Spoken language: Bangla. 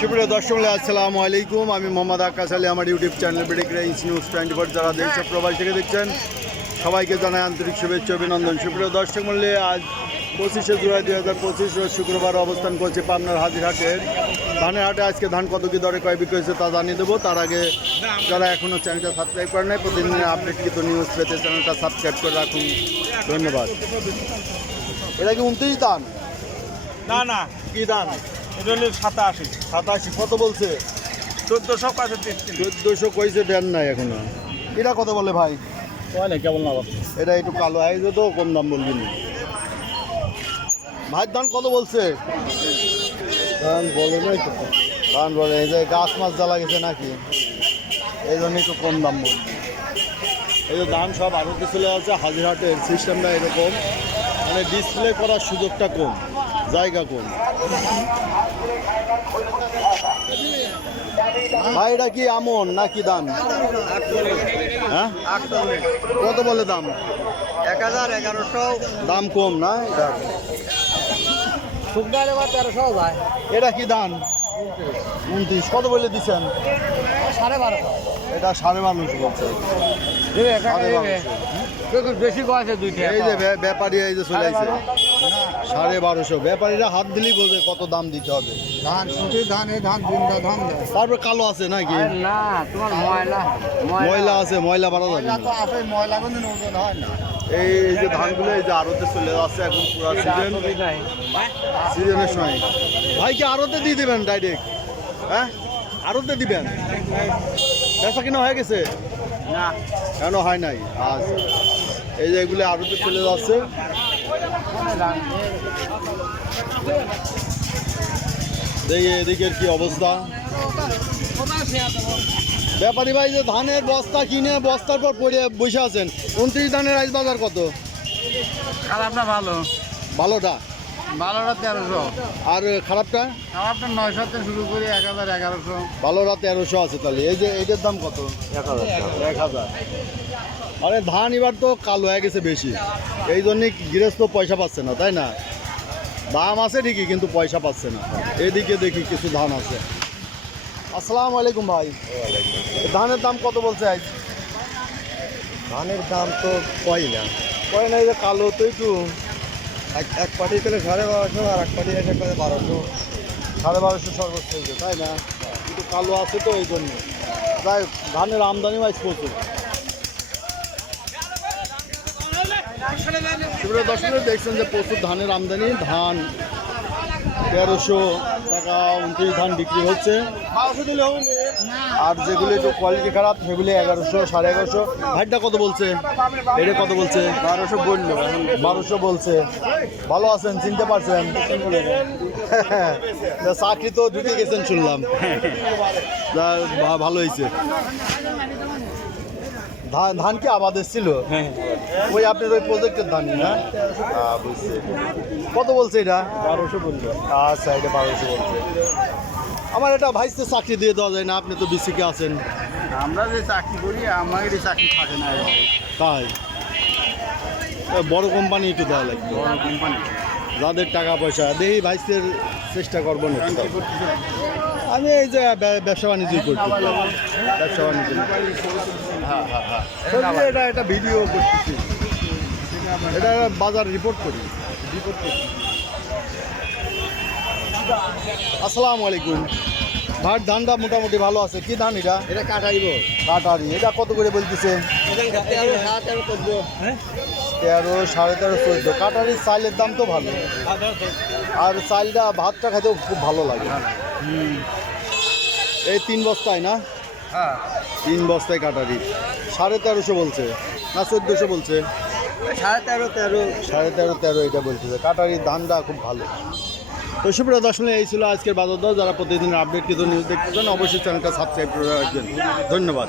সুপ্রিয় দর্শক আসসালামু আলাইকুম, আমি মোহাম্মদ আকাশ আলী। আমার YouTube channel break range news 24 যারা দেশ ও প্রবাস থেকে দেখছেন সবাইকে জানাই আন্তরিক শুভেচ্ছা অভিনন্দন। সুপ্রিয় দর্শক মূল্যে আজ 25শে জুলাই 2025 রোজ শুক্রবার অবস্থান করছে পাবনার হাজিরহাটের ধানের হাটে। আজকে ধান কত কী দরে ক্রয় বিক্রি হয়েছে তা জানিয়ে দেবো। তার আগে যারা এখনও চ্যানেলটা সাবস্ক্রাইব করে নেয়, প্রতিদিনের আপডেটকৃত নিউজ পেতে চ্যানেলটা সাবস্ক্রাইব করে রাখুন। ধন্যবাদ। এটা কি 29 ধান? না না, কি ধান? এটা হলো 87। 87 কত বলছে? 1400 কাছে 1400 কইছে, দেন নাই এখনো। এটা কত বলে ভাই? কেবল না, এটা একটু কালো আইছে তো, কম দাম বলবি না। ভাইয়ের ধান কত বলছে? ধান বলে নাই তো, ধান বলে এই যে গাছ মাছ জ্বালা গেছে নাকি, এই জন্য একটু কম দাম বলছে। এই যে ধান সব আড়তে চলে আছে। হাজিরহাটের সিস্টেমটা এরকম, মানে ডিসপ্লে করার সুযোগটা কম, জায়গা কম। ভাই এটা কি আমন নাকি দান? হ্যাঁ, কত বলে দাম? 1000, 1100। দাম কম না এটা? শুকনা লেবার 1300 ভাই। এটা কি দান? 29 কত বলে দিচ্ছেন? 1250। এটা 1250 বলছে। বেশি কয়েছে দুইটা। এই যে ব্যাপারী এই যে চলে আসছে 1250। ব্যাপারীরা হাত দিলেই বোঝে কত দাম দিতে হবে। ধান সুতি ধান, এই ধান দিনটা ধান দেয়। তারপর কালো আছে নাকি? না, তোমার ময়লা ময়লা আছে, ময়লা বাড়া যাবে না। তো আছে, ময়লা কিন্তু ওজন হয় না। এই যে ধানগুলো এই যে আড়তে চলে যাচ্ছে এখন পুরো সিজনের সময়। ভাই কি আড়তে দিয়ে দেবেন ডাইরেক্ট? হ্যাঁ, আড়তে দিবেন? বেচা কিনা হয়ে গেছে না, কেন হয় নাই? আচ্ছা, এই যে এগুলো আড়তে চলে যাচ্ছে। দেখি এদিকের কি অবস্থা। ব্যাপারী ভাই যে ধানের বস্তা কিনে বস্তার পর পড়ে বসে আছেন। 29 ধানের আইস বাজার কত? খারাপটা ভালো, ভালোটা? ভালোটা 1300, আর খারাপটা? খারাপটা 900 থেকে শুরু করে 1000, 1100। ভালোটা 1300 আছে। তাহলে এই যে এটার দাম কত? 1000। আরে ধান এবার তো কালো হয়ে গেছে বেশি, এই জন্যই গৃহস্থ পয়সা পাচ্ছে না, তাই না? দাম আছে ঠিকই কিন্তু পয়সা পাচ্ছে না। এদিকে দেখি কিছু ধান আছে। আসসালামু আলাইকুম ভাই। ধানের দাম কত বলছে আজ? ধানের দাম তো কই না, কয় না, এই যে কালো তো একটু এক পাটি পেলে 1250, আর এক পাটি এসে করে 1200। 1250 সর্বোচ্চ হয়েছে, তাই না? কিন্তু কালো আছে তো এই জন্য। তাই ধানের আমদানি আজ প্রচুর। সুপ্রিয় দর্শক দেখছেন যে প্রচুর ধানের আমদানি। ধান 1300 টাকা 29 ধান বিক্রি হচ্ছে। আর যেগুলো একটু কোয়ালিটি খারাপ সেগুলি 1100, 1150। ভাইটা কত বলছে? এটা কত বলছে? 1200 বললো। 1200 বলছে। ভালো আছেন, চিনতে পারছেন? চাকরি তো ঢুকে গেছেন শুনলাম, ভালো হয়েছে। ধান কি আবাদ এসেছিল? ওই আপনার ওই প্রজেক্টের ধান না? বুঝছি। কত বলছে এটা? 1200 বললো। আচ্ছা, এটা 1200 বলছে। আমার এটা ভাইসে চাকরি দিয়ে দেওয়া যায় না? আপনি তো বিসিকে আছেন। আমরা যে চাকরি করি, আমাদের চাকরি থাকে না। তাই বড় কোম্পানি একটু দেওয়া লাগবে, বড় কোম্পানি যাদের টাকা পয়সা। দেখি ভাইসের চেষ্টা করবো না। আমি এই যে ব্যবসা বাণিজ্যই করছি, ব্যবসা বাণিজ্য। এটা একটা ভিডিও করতেছি, এটা বাজার রিপোর্ট করি। আসসালামু আলাইকুম ভাই। ধানটা মোটামুটি ভালো আছে। কি ধান এটা? এটা কাটাইব। কাটারি। এটা কত করে বলতেছে? 13, 14। 13, 13.5, 14। কাটারির চাইলের দাম তো ভালো, আর চাইলটা ভাতটা খেতেও খুব ভালো লাগে। এই 3 বস্তায় না? হ্যাঁ, 3 বস্তায় কাটারি। 1350 বলছে না 1400 বলছে? 13.5, 13। 13.5, 13 এটা বলতেছে। কাটারির ধানটা খুব ভালো। তো সুপ্রিয় দর্শক এই ছিল আজকের বাজার দর। যারা প্রতিদিন আপডেট কিন্তু নিউজ দেখতে চান অবশ্যই চ্যানেলটা সাবস্ক্রাইব করে রাখবেন। ধন্যবাদ।